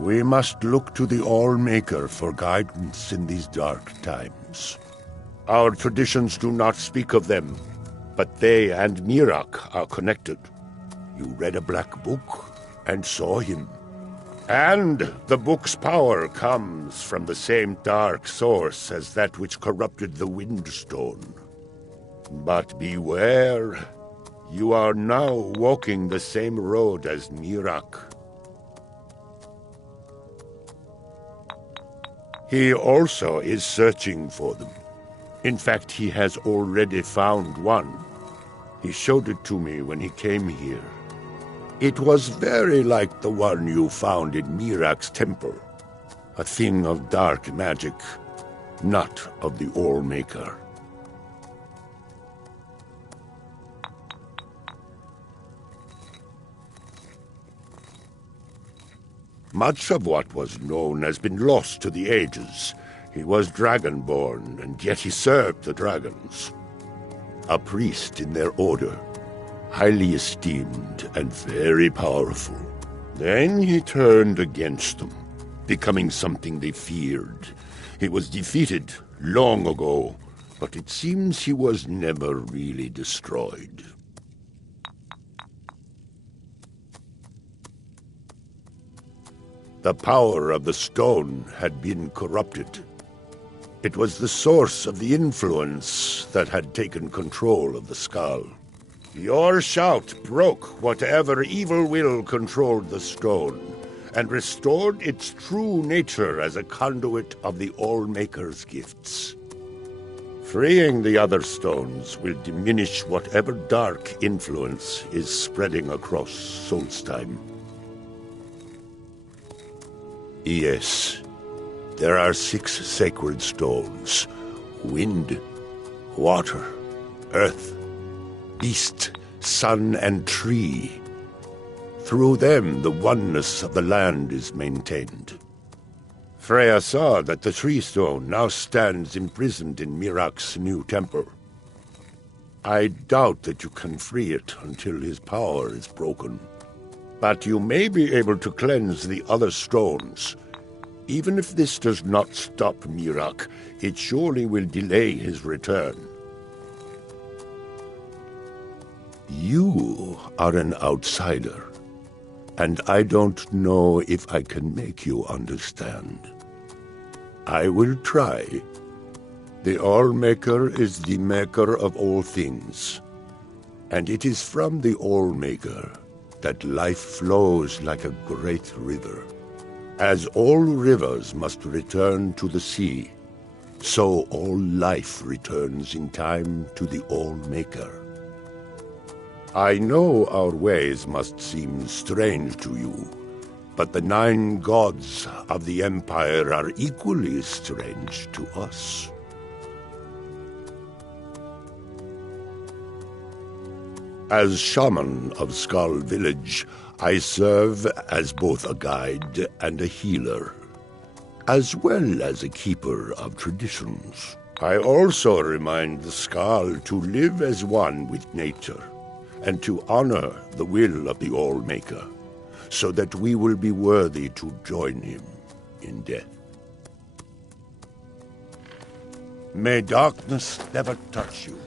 We must look to the All-Maker for guidance in these dark times. Our traditions do not speak of them, but they and Mirak are connected. You read a black book and saw him. And the book's power comes from the same dark source as that which corrupted the Windstone. But beware, you are now walking the same road as Mirak. He also is searching for them. In fact, he has already found one. He showed it to me when he came here. It was very like the one you found in Mirak's temple. A thing of dark magic, not of the All-Maker. Much of what was known has been lost to the ages. He was Dragonborn, and yet he served the dragons. A priest in their order, highly esteemed and very powerful. Then he turned against them, becoming something they feared. He was defeated long ago, but it seems he was never really destroyed. The power of the stone had been corrupted. It was the source of the influence that had taken control of the skull. Your shout broke whatever evil will controlled the stone, and restored its true nature as a conduit of the All-Maker's gifts. Freeing the other stones will diminish whatever dark influence is spreading across Solstheim. Yes, there are 6 sacred stones: wind, water, earth, beast, sun, and tree. Through them, the oneness of the land is maintained. Freya saw that the tree stone now stands imprisoned in Mirak's new temple. I doubt that you can free it until his power is broken. But you may be able to cleanse the other stones. Even if this does not stop Mirak, it surely will delay his return. You are an outsider, and I don't know if I can make you understand. I will try. The All-Maker is the maker of all things, and it is from the All-Maker that life flows like a great river. As all rivers must return to the sea, so all life returns in time to the All-Maker. I know our ways must seem strange to you, but the 9 gods of the Empire are equally strange to us. As shaman of Skull Village, I serve as both a guide and a healer, as well as a keeper of traditions. I also remind the Skull to live as one with nature, and to honor the will of the All-Maker, so that we will be worthy to join him in death. May darkness never touch you.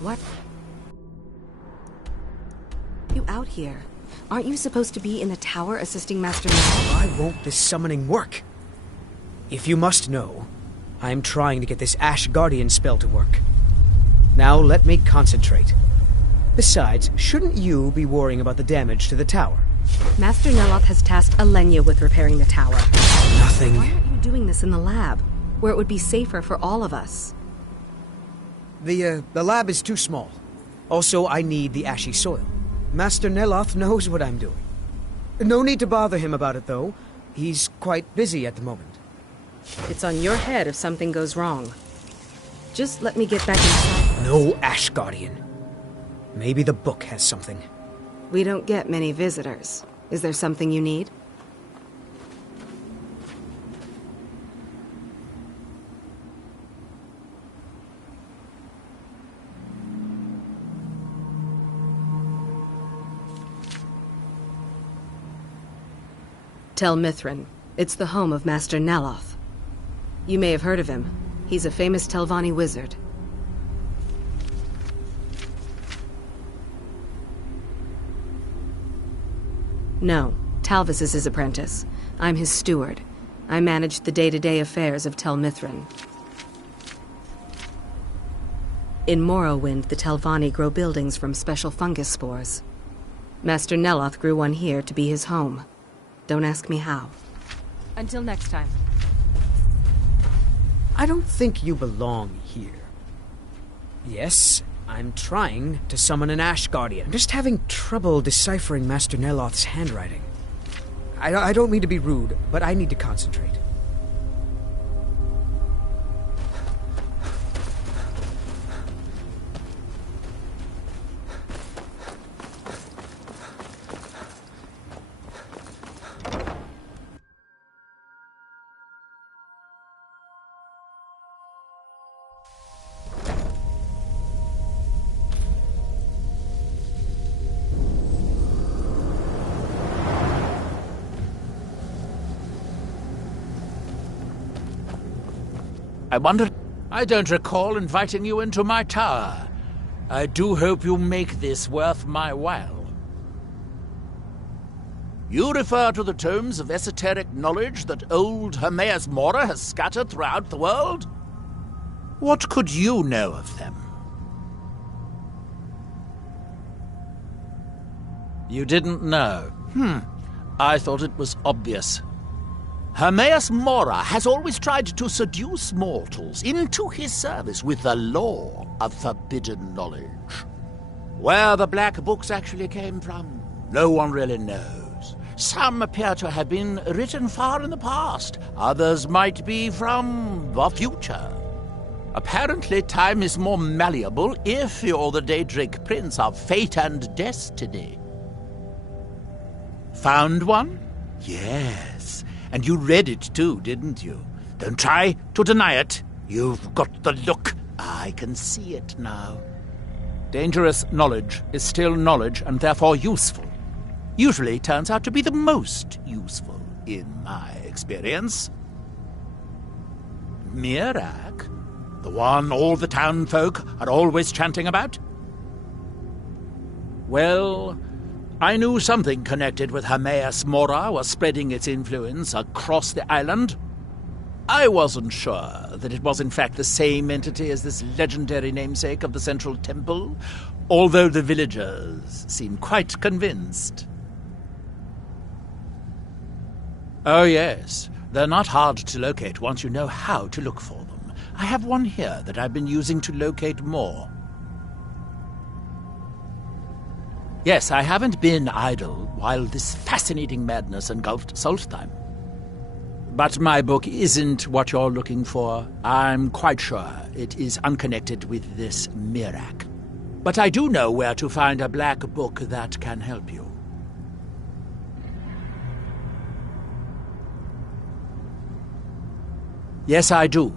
What? You out here? Aren't you supposed to be in the tower assisting Master Neloth? Why won't this summoning work? If you must know, I'm trying to get this Ash Guardian spell to work. Now let me concentrate. Besides, shouldn't you be worrying about the damage to the tower? Master Neloth has tasked Alenia with repairing the tower. Nothing. Why aren't you doing this in the lab, where it would be safer for all of us? The lab is too small. Also, I need the ashy soil. Master Neloth knows what I'm doing. No need to bother him about it, though. He's quite busy at the moment. It's on your head if something goes wrong. Just let me get back inside. No Ash Guardian. Maybe the book has something. We don't get many visitors. Is there something you need? Tel Mithrin. It's the home of Master Neloth. You may have heard of him. He's a famous Telvanni wizard. No, Talvis is his apprentice. I'm his steward. I manage the day-to-day affairs of Tel Mithrin. In Morrowind, the Telvanni grow buildings from special fungus spores. Master Neloth grew one here to be his home. Don't ask me how. Until next time. I don't think you belong here. Yes, I'm trying to summon an Ash Guardian. I'm just having trouble deciphering Master Neloth's handwriting. I don't mean to be rude, but I need to concentrate. I wonder... I don't recall inviting you into my tower. I do hope you make this worth my while. You refer to the tomes of esoteric knowledge that old Hermaeus Mora has scattered throughout the world? What could you know of them? You didn't know? I thought it was obvious. Hermaeus Mora has always tried to seduce mortals into his service with the lore of forbidden knowledge. Where the black books actually came from, no one really knows. Some appear to have been written far in the past, others might be from the future. Apparently time is more malleable if you're the Daedric Prince of Fate and Destiny. Found one? Yes. And you read it too, didn't you? Don't try to deny it. You've got the look. I can see it now. Dangerous knowledge is still knowledge and therefore useful. Usually turns out to be the most useful, in my experience. Mirak? The one all the town folk are always chanting about? Well... I knew something connected with Hermaeus Mora was spreading its influence across the island. I wasn't sure that it was in fact the same entity as this legendary namesake of the Central Temple, although the villagers seemed quite convinced. Oh yes, they're not hard to locate once you know how to look for them. I have one here that I've been using to locate more. Yes, I haven't been idle while this fascinating madness engulfed Solstheim. But my book isn't what you're looking for. I'm quite sure it is unconnected with this Mirak. But I do know where to find a black book that can help you. Yes, I do.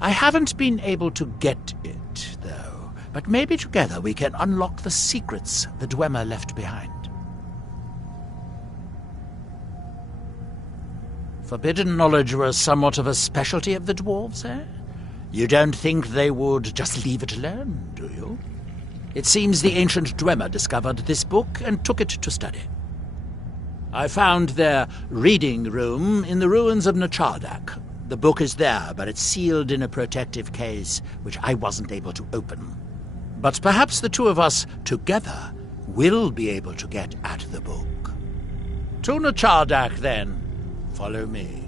I haven't been able to get it, though. But maybe together we can unlock the secrets the Dwemer left behind. Forbidden knowledge was somewhat of a specialty of the dwarves, eh? You don't think they would just leave it alone, do you? It seems the ancient Dwemer discovered this book and took it to study. I found their reading room in the ruins of Nachardak. The book is there, but it's sealed in a protective case, which I wasn't able to open. But perhaps the two of us, together, will be able to get at the book. To Nachardak, then. Follow me.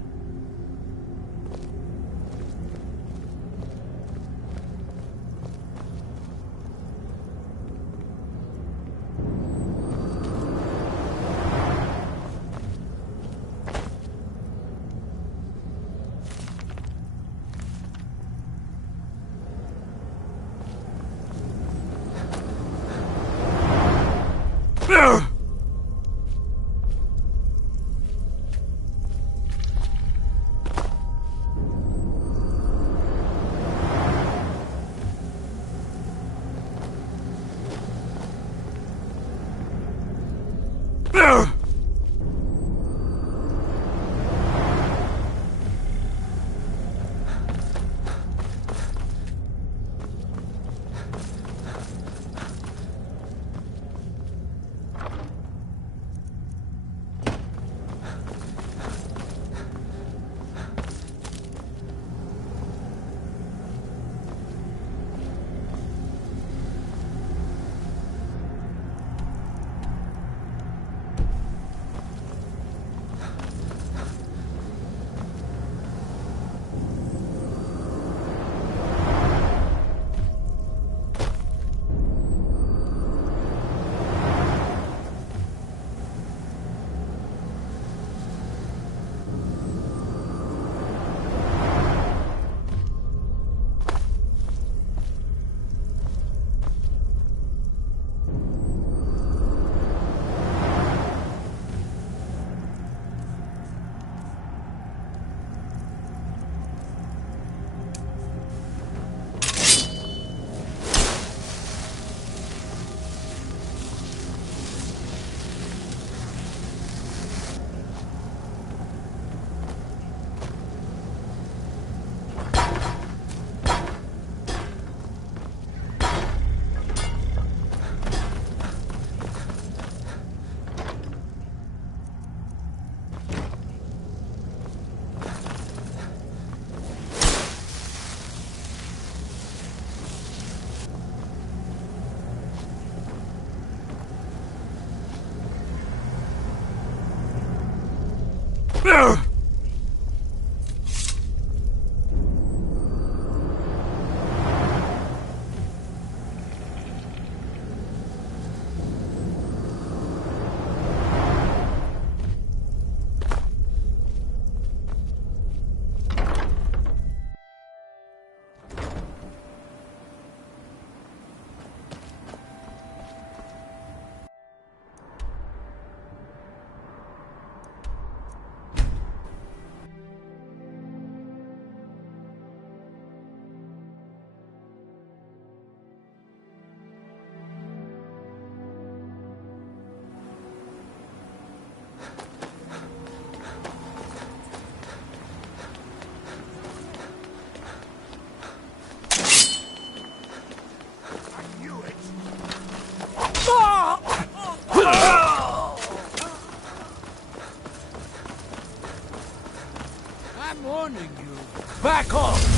I'm warning you. Back off!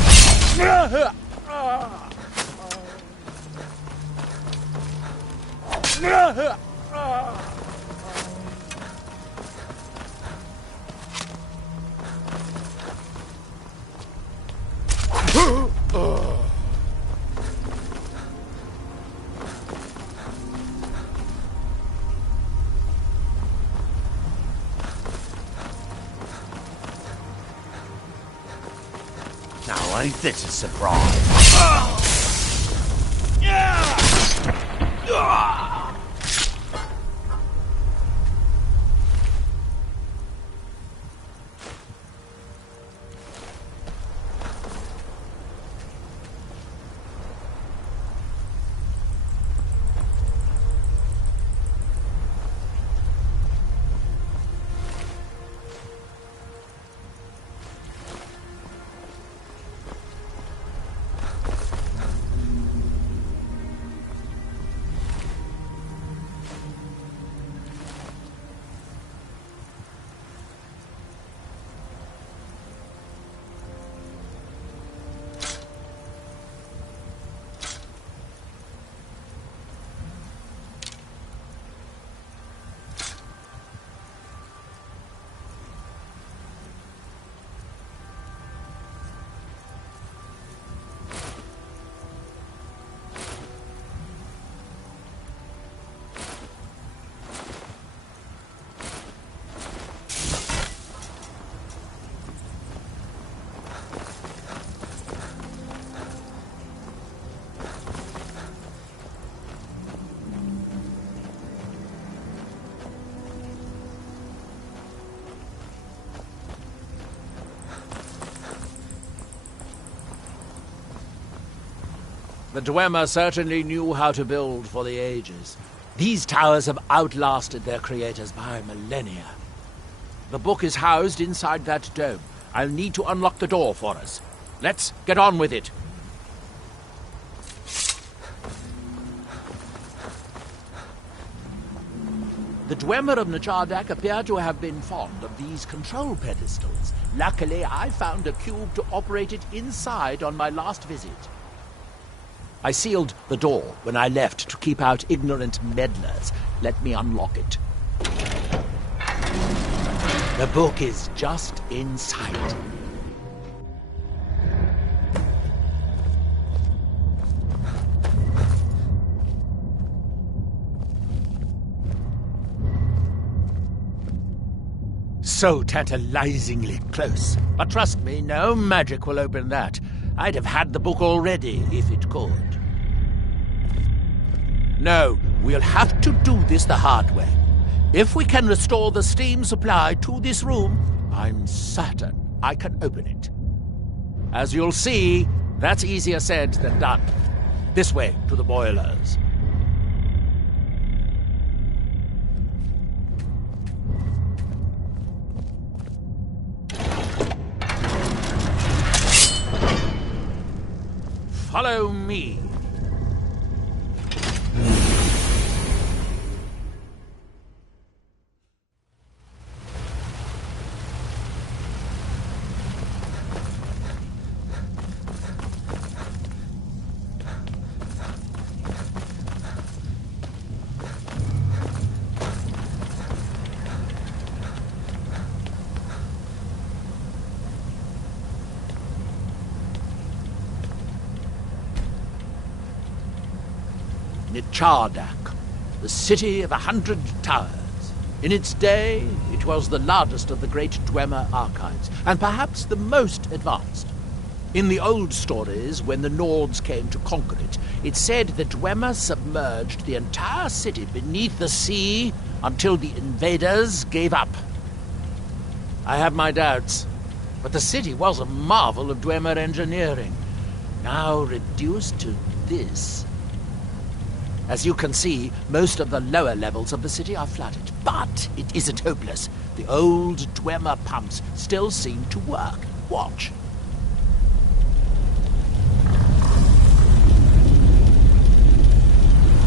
Now, ain't this a surprise? The Dwemer certainly knew how to build for the ages. These towers have outlasted their creators by millennia. The book is housed inside that dome. I'll need to unlock the door for us. Let's get on with it. The Dwemer of Nachardak appear to have been fond of these control pedestals. Luckily, I found a cube to operate it inside on my last visit. I sealed the door when I left to keep out ignorant meddlers. Let me unlock it. The book is just inside. So tantalizingly close. But trust me, no magic will open that. I'd have had the book already if it could. No, we'll have to do this the hard way. If we can restore the steam supply to this room, I'm certain I can open it. As you'll see, that's easier said than done. This way to the boilers. Follow me. Nachardak, the city of 100 towers. In its day, it was the largest of the great Dwemer archives, and perhaps the most advanced. In the old stories, when the Nords came to conquer it, it said the Dwemer submerged the entire city beneath the sea until the invaders gave up. I have my doubts, but the city was a marvel of Dwemer engineering, now reduced to this. As you can see, most of the lower levels of the city are flooded. But it isn't hopeless. The old Dwemer pumps still seem to work. Watch.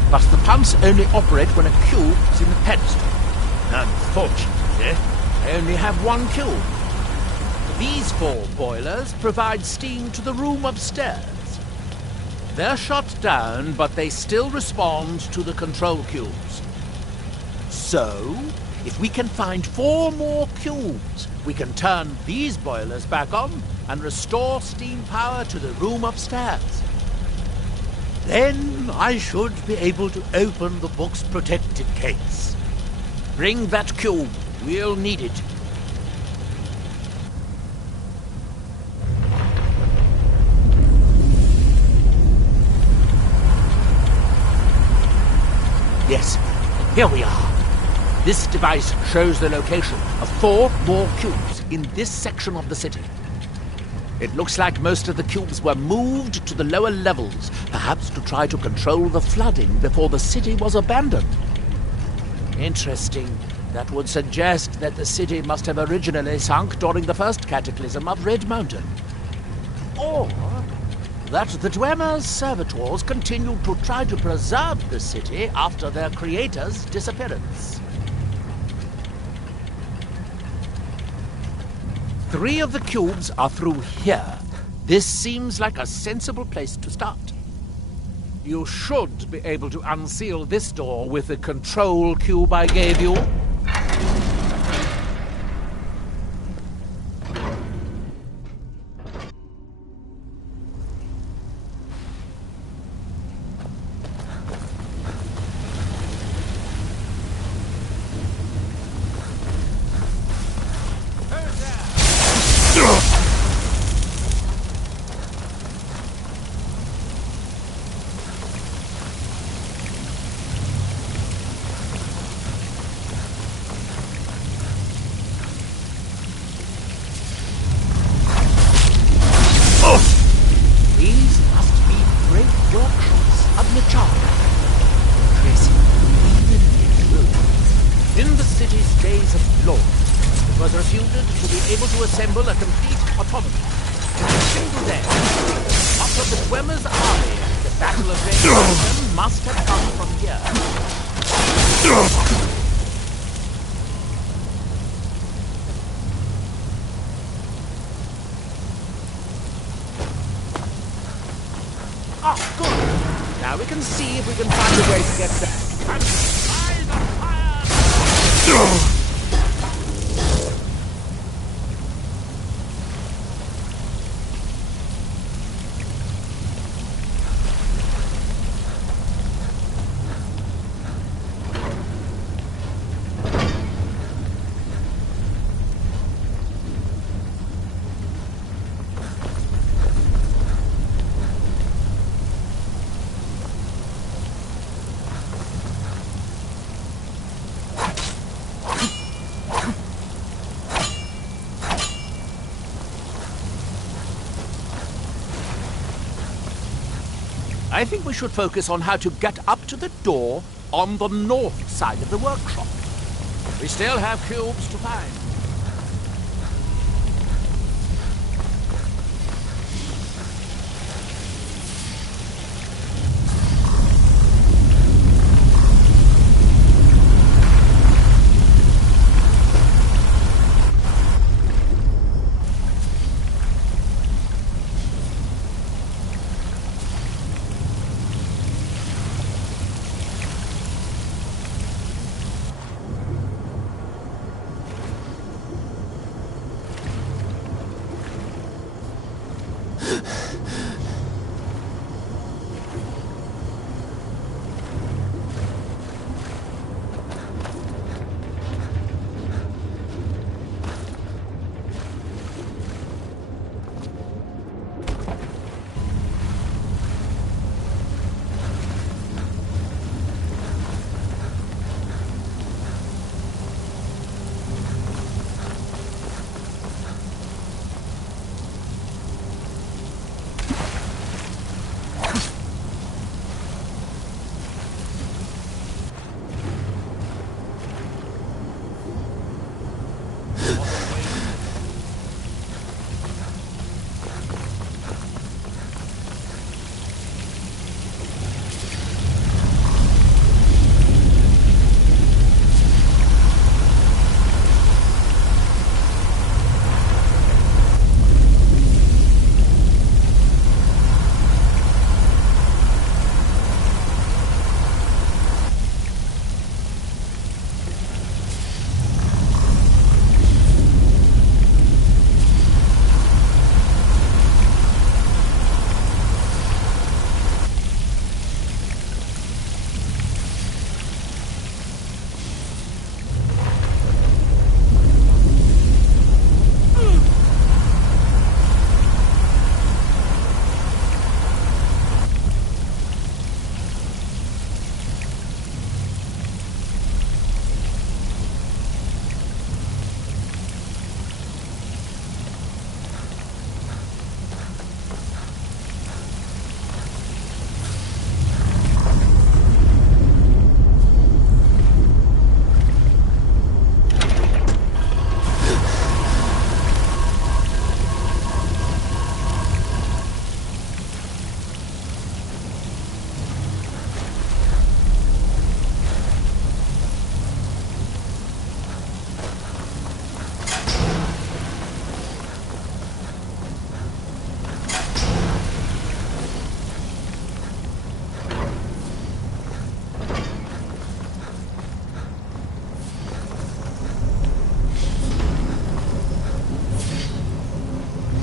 But the pumps only operate when a cube is in the pedestal. Unfortunately, I only have one cube. These 4 boilers provide steam to the room upstairs. They're shut down, but they still respond to the control cubes. So, if we can find 4 more cubes, we can turn these boilers back on and restore steam power to the room upstairs. Then I should be able to open the book's protected case. Bring that cube. We'll need it. Yes, here we are. This device shows the location of 4 more cubes in this section of the city. It looks like most of the cubes were moved to the lower levels, perhaps to try to control the flooding before the city was abandoned. Interesting. That would suggest that the city must have originally sunk during the first cataclysm of Red Mountain. Or that the Dwemer's servitors continued to try to preserve the city after their creator's disappearance. 3 of the cubes are through here. This seems like a sensible place to start. You should be able to unseal this door with the control cube I gave you. working a charm. Tracing even its ruins. In the city's days of glory, it was reputed to be able to assemble a complete automaton in a single day. Top of the Dwemer's army, the Battle of Dragonborn must have come from here. Ah, good. Now we can see if we can find a way to get there. And by the fire! I think we should focus on how to get up to the door on the north side of the workshop. We still have cubes to find.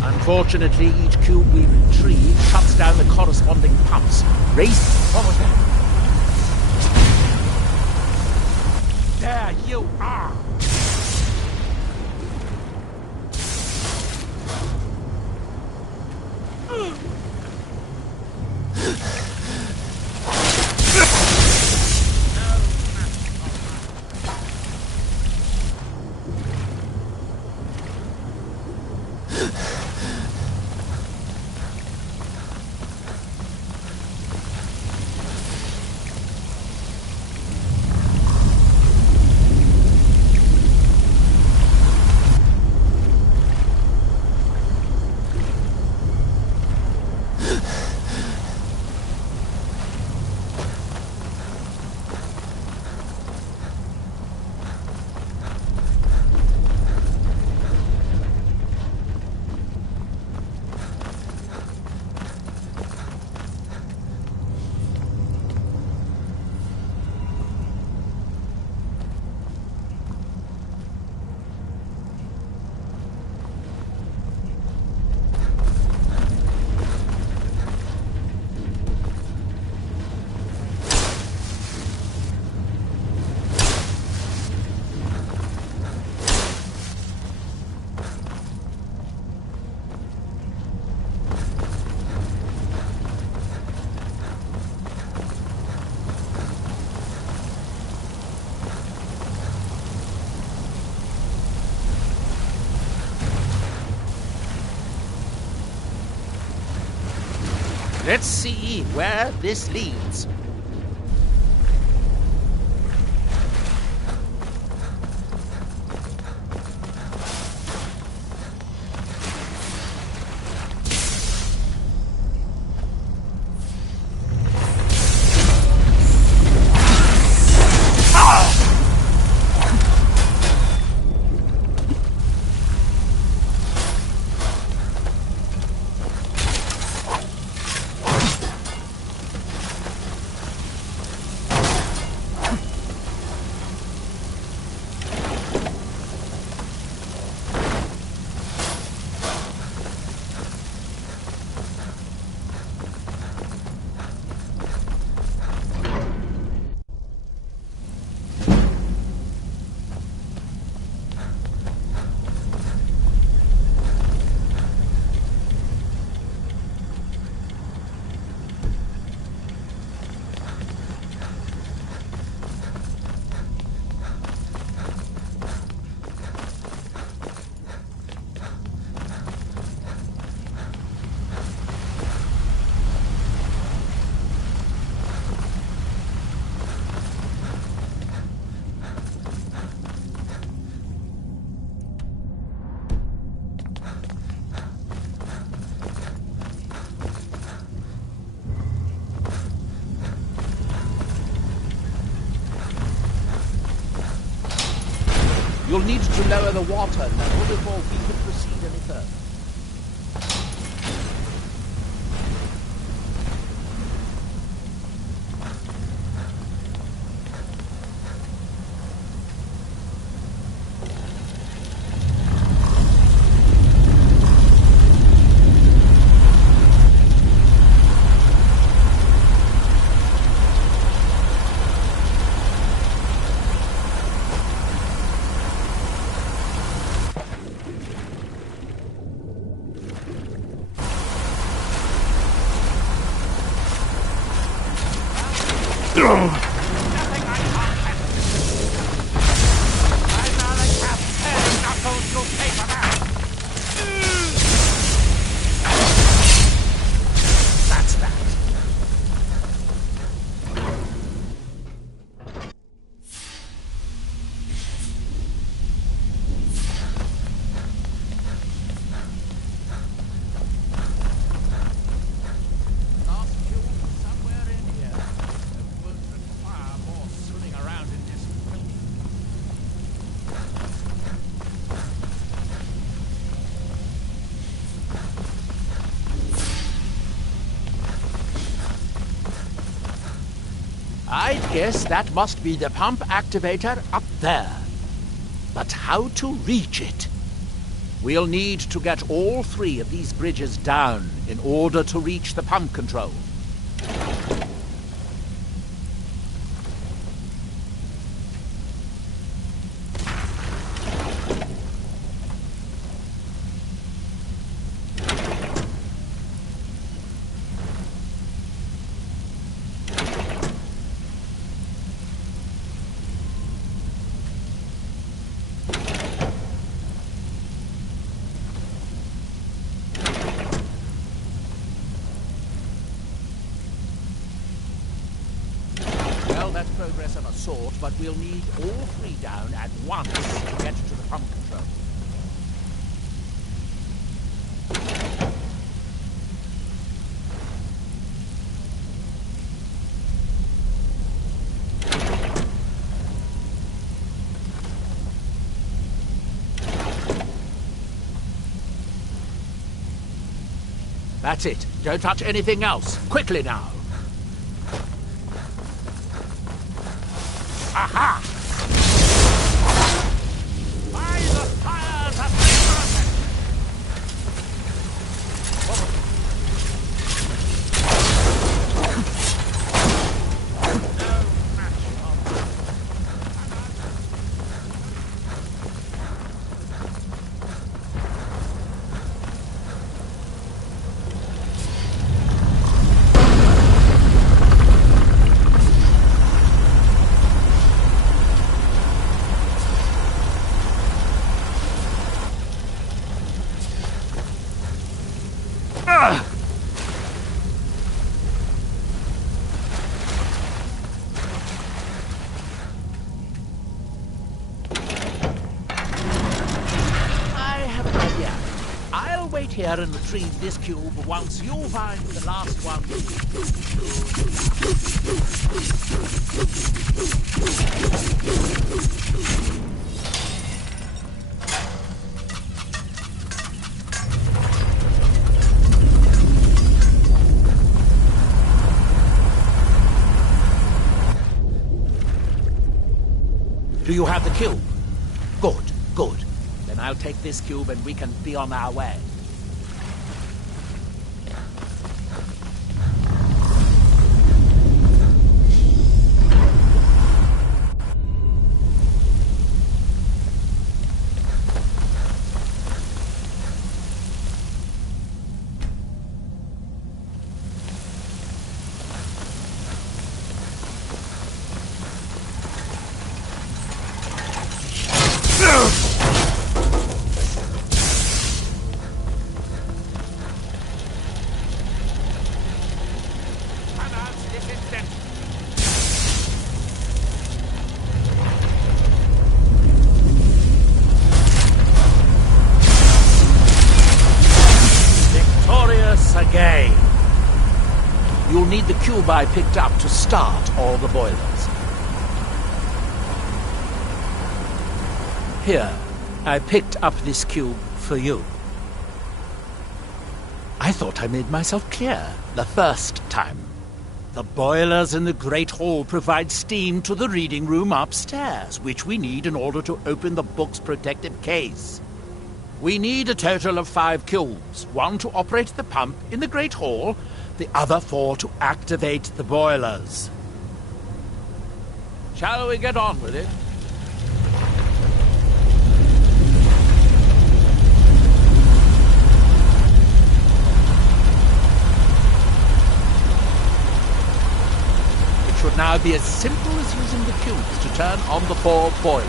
Unfortunately, each cube we retrieve shuts down the corresponding pumps, raising forward. There you are! Let's see where this leads. You'll need to lower the water level before we can proceed any further. I'd guess that must be the pump activator up there. But how to reach it? We'll need to get all 3 of these bridges down in order to reach the pump control. That's progress of a sort, but we'll need all 3 down at once to get to the pump control. That's it. Don't touch anything else. Quickly now. Aha! By the fires of here and retrieve this cube once you find the last one. Do you have the cube? Good, good. Then I'll take this cube and we can be on our way. Again. You'll need the cube I picked up to start all the boilers. Here, I picked up this cube for you. I thought I made myself clear the first time. The boilers in the Great Hall provide steam to the reading room upstairs, which we need in order to open the book's protective case. We need a total of 5 cubes, 1 to operate the pump in the Great Hall, the other 4 to activate the boilers. Shall we get on with it? It should now be as simple as using the cubes to turn on the 4 boilers.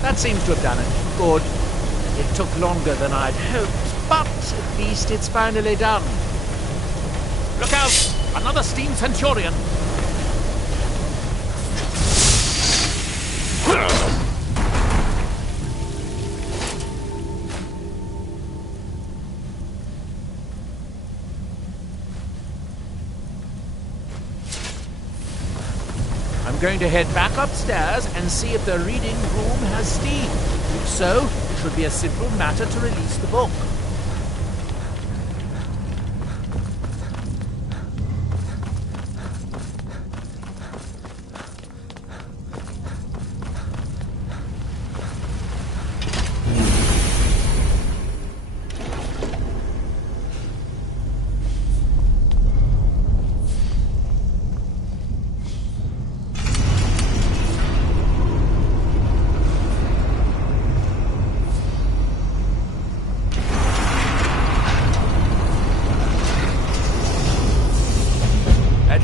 That seems to have done it. Good. It took longer than I'd hoped, but at least it's finally done. Look out! Another steam centurion! I'm going to head back upstairs and see if the reading room has steam. If so, it should be a simple matter to release the book.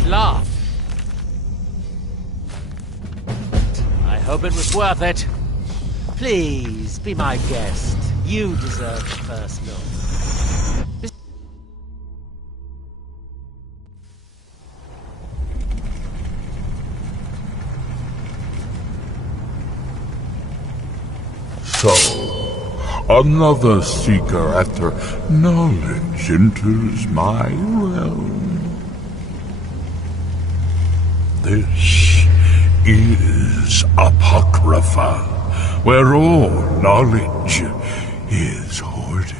Laugh. I hope it was worth it. Please, be my guest. You deserve the first look. So, another seeker after knowledge enters my realm. This is Apocrypha, where all knowledge is hoarded.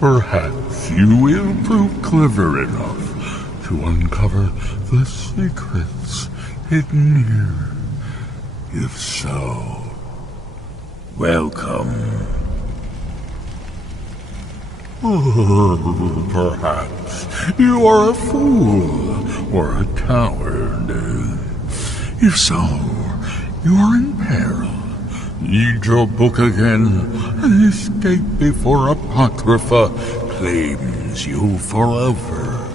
Perhaps you will prove clever enough to uncover the secrets hidden here. If so, welcome. Perhaps you are a fool or a coward. If so, you are in peril. Need your book again? Escape before Apocrypha claims you forever.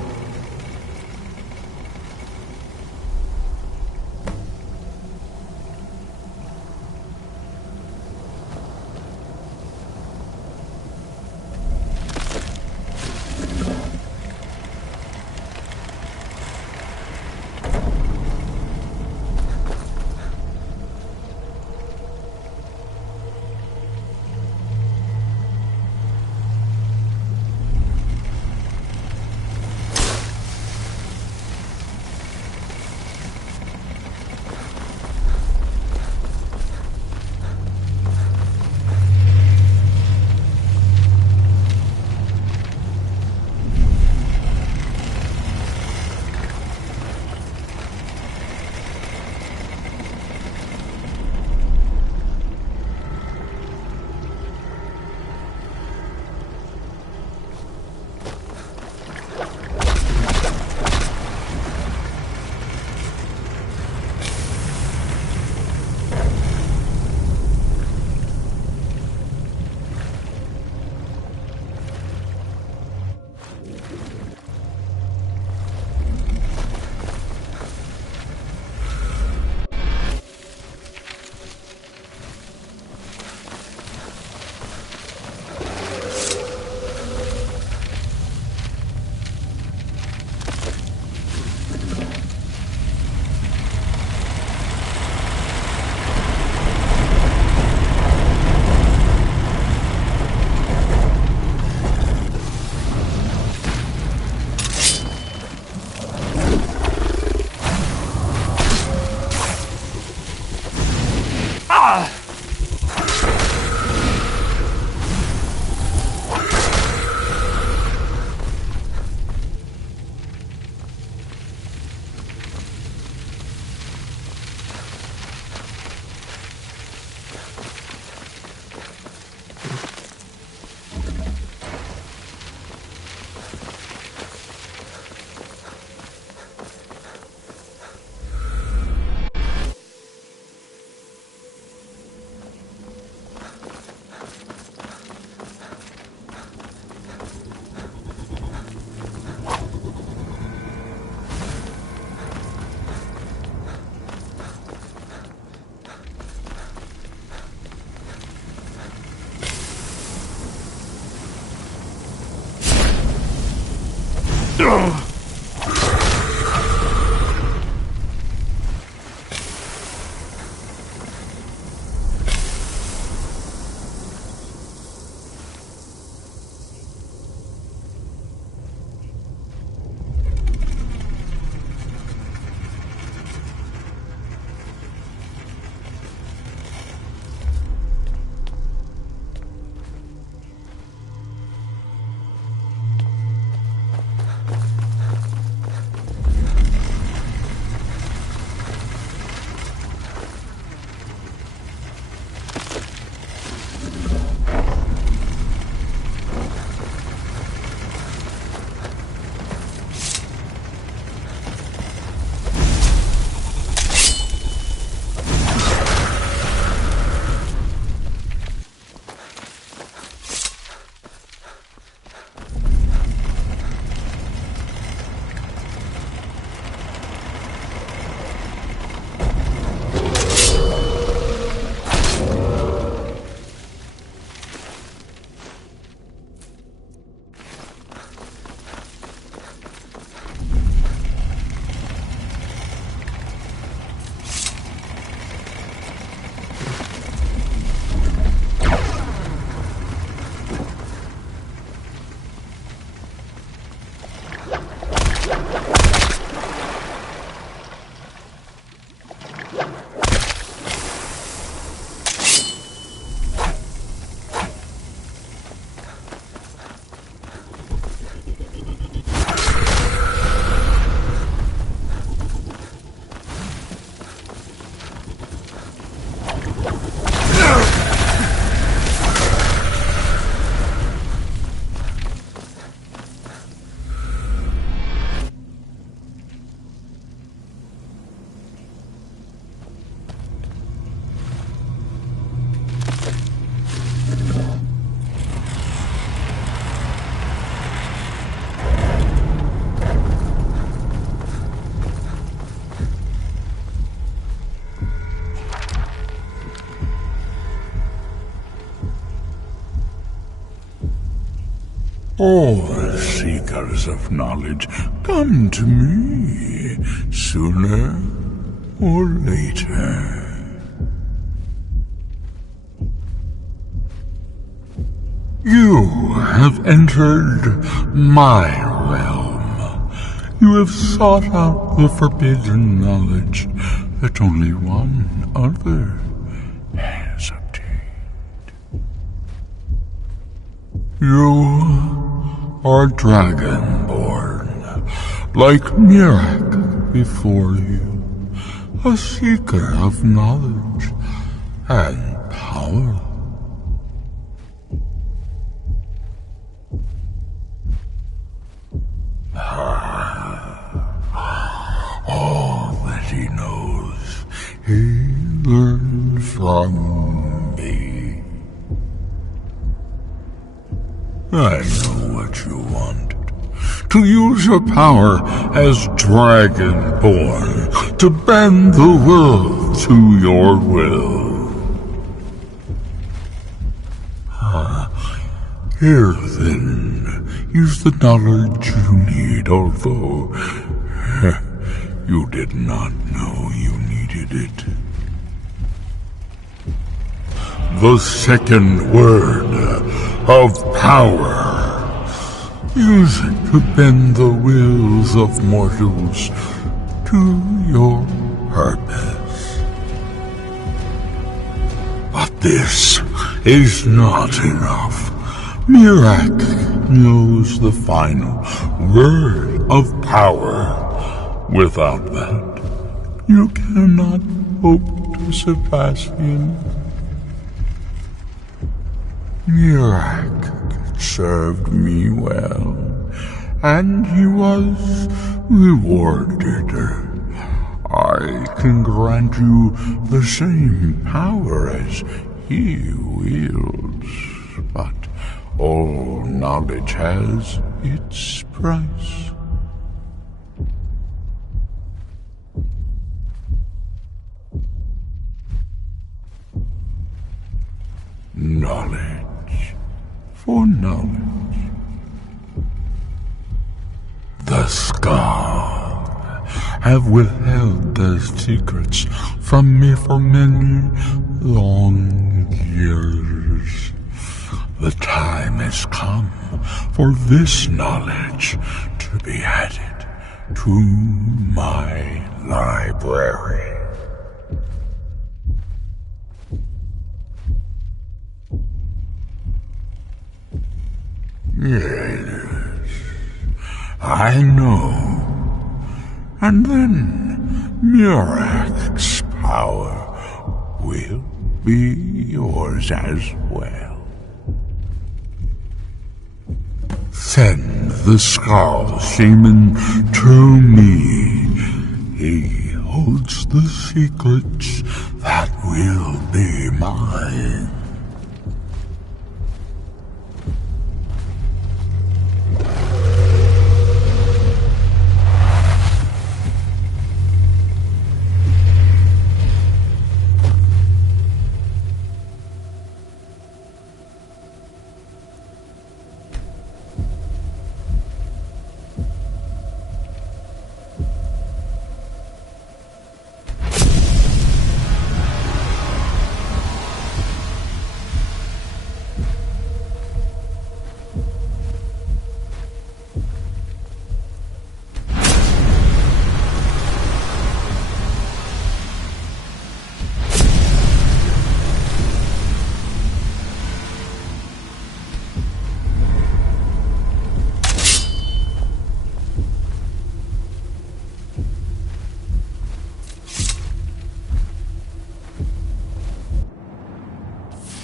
All seekers of knowledge come to me sooner or later. You have entered my realm. You have sought out the forbidden knowledge that only one other has obtained. You are Dragonborn, like Mirak before you, a seeker of knowledge and power. All that he knows, he learned from me. I know what you wanted. To use your power as Dragonborn, to bend the world to your will. Here then is the knowledge you need, although you did not know you needed it. The second word of power. Use it to bend the wills of mortals to your purpose. But this is not enough. Mirak knows the final word of power. Without that, you cannot hope to surpass him. Mirak served me well, and he was rewarded. I can grant you the same power as he wields, but all knowledge has its price. Knowledge for knowledge. The Scar have withheld their secrets from me for many long years. The time has come for this knowledge to be added to my library. Yes, I know. And then Mirak's power will be yours as well. Send the Skull Shaman to me. He holds the secrets that will be mine.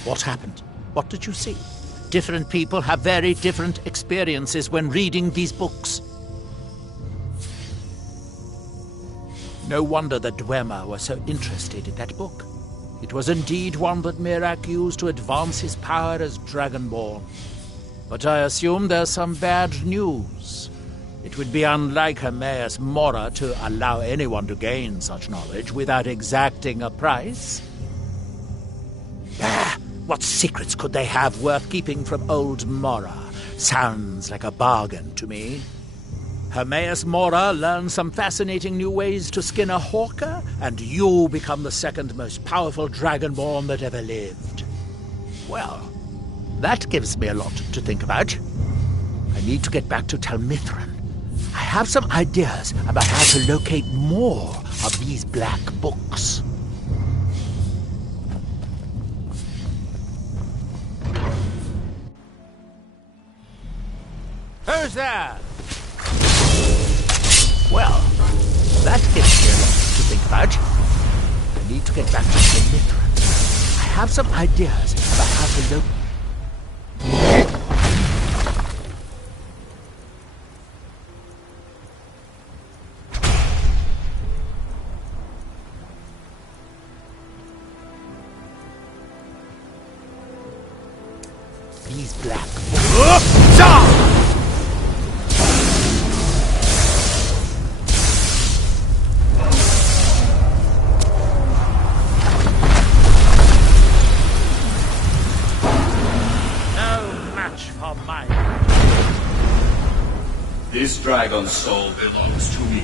What happened? What did you see? Different people have very different experiences when reading these books. No wonder the Dwemer were so interested in that book. It was indeed one that Mirak used to advance his power as Dragonborn. But I assume there's some bad news. It would be unlike Hermaeus Mora to allow anyone to gain such knowledge without exacting a price. Bah! What secrets could they have worth keeping from old Mora? Sounds like a bargain to me. Hermaeus Mora learns some fascinating new ways to skin a hawker, and you become the second most powerful Dragonborn that ever lived. Well, that gives me a lot to think about. I need to get back to Telmithran. I have some ideas about how to locate more of these black books. Who's there? Well, that gives me a lot to think about. I need to get back to Telmithran. I have some ideas about how to locate... These black... This dragon's soul belongs to me.